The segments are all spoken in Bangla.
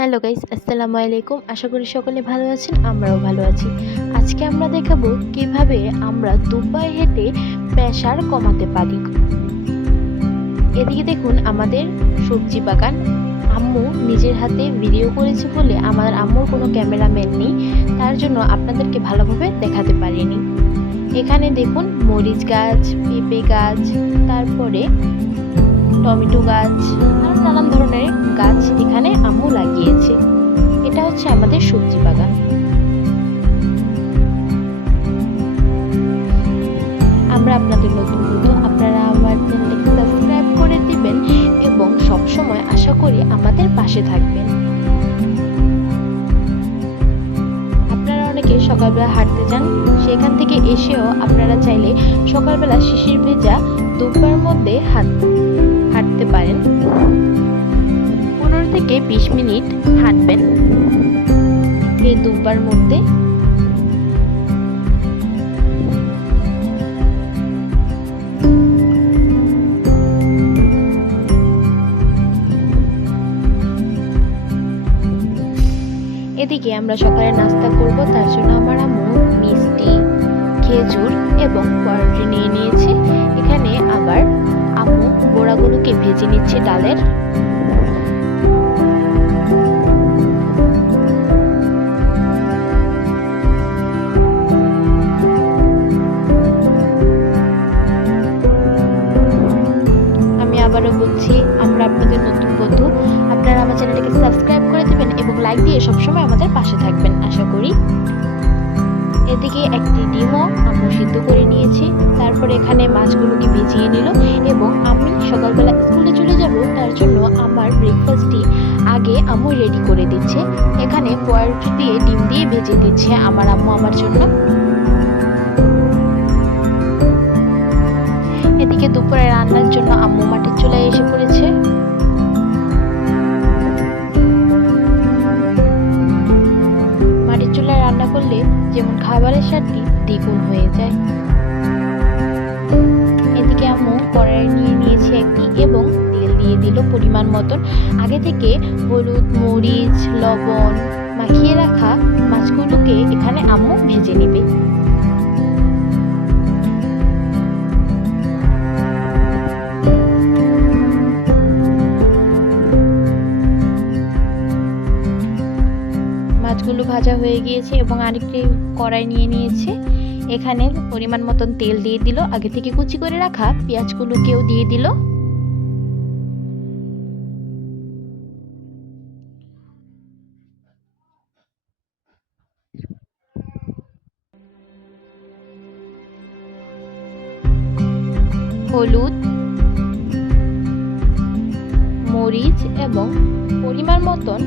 হ্যালো গাইস, আসসালামু আলাইকুম। আশা করি সকলে ভালো আছেন, আমরাও ভালো আছি। আজকে আমরা দেখাবো কীভাবে আমরা দুবাই হেঁটে প্রেশার কমাতে পারি। এদিকে দেখুন আমাদের সবজি বাগান। আম্মু নিজের হাতে ভিডিও করেছে বলে আমার আম্মুর কোনো ক্যামেরাম্যান নেই, তার জন্য আপনাদেরকে ভালোভাবে দেখাতে পারিনি। এখানে দেখুন মরিচ গাছ, পেঁপে গাছ, তারপরে টমেটো গাছ, আর নানান ধরনের গাছ এখানে আম্মু লাগিয়েছে। এটা হচ্ছে আমাদের সবজি বাগান। আমরা আপনাদের নতুন নতুন, আপনারা আমার চ্যানেলটাকে সাবস্ক্রাইব করে দিবেন এবং সব সময় আশা করি আমাদের পাশে থাকবেন। আপনারা অনেকে সকালবেলা হাঁটতে যান, সেখান থেকে এসেও আপনারা চাইলে সকালবেলা শিশির ভেজা দুপুরের মধ্যে হাঁট বিশ মিনিট হাঁটবেন। এই দুবার মধ্যে। এদিকে আমরা সকালে নাস্তা করব, তার জন্য আমার আম্মু মিষ্টি, খেজুর এবং পরোটা নিয়ে নিয়েছে। এখানে আবার আম্মু গোড়াগুলোকে ভেজে নিচ্ছে ডালের। লাইক দিয়ে সবসময় আমাদের পাশে থাকবেন, আশা করি। এদিকে একটি ডিমও আম্মু সিদ্ধ করে নিয়েছি। তারপর এখানে মাছগুলোকে ভিজিয়ে নিল এবং আমি সকালবেলা স্কুলে চলে যাব, তার জন্য আমার ব্রেকফাস্টটি আগে আম্মু রেডি করে দিচ্ছে। এখানে পয়ার দিয়ে ডিম দিয়ে ভেজে দিচ্ছে আমার আম্মু আমার জন্য। করলে যেমন খাবারের স্বাদটি দ্বিগুণ হয়ে যায়। এদিকে আম্মু কড়াই নিয়ে নিয়েছে একটি এবং তেল দিয়ে দিল পরিমাণ মতন। আগে থেকে হলুদ, মরিচ, লবণ মাছগুলো ভাজা হয়ে গিয়েছে এবং আরেকটি কড়াই নিয়ে নিয়েছে। এখানে পরিমাণ মতন তেল দিয়ে দিল। আগে থেকে কুচি করে রাখা পেঁয়াজগুলোকেও দিয়ে দিল। হলুদ, মরিচ এবং পরিমাণ মতন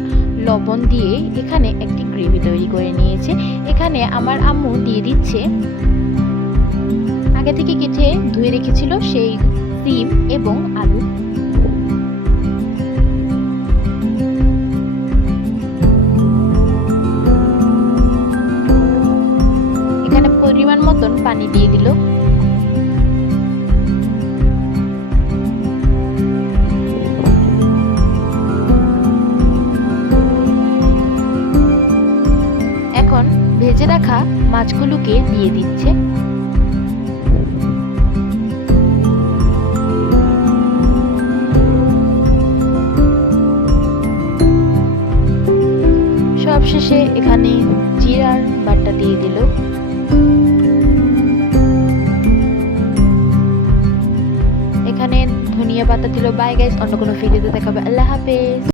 লবণ দিয়ে এখানে একটি গ্রেভি তৈরি করে নিয়েছে। এখানে আমার আম্মু দিয়ে দিচ্ছে। আগে থেকে কেটে ধুয়ে রেখেছিল সেই সিম এবং আলু। এখানে পরিমাণ মতন পানি দিয়ে দিল। মাছগুলোকে দিয়ে দিচ্ছে। সবশেষে এখানে জিরার বাট্টা দিয়ে দিল। এখানে ধনিয়া পাতা দিল। বাই গাইস অন্য কোনো ভিডিওতে দেখাবে। আল্লাহ হাফেজ।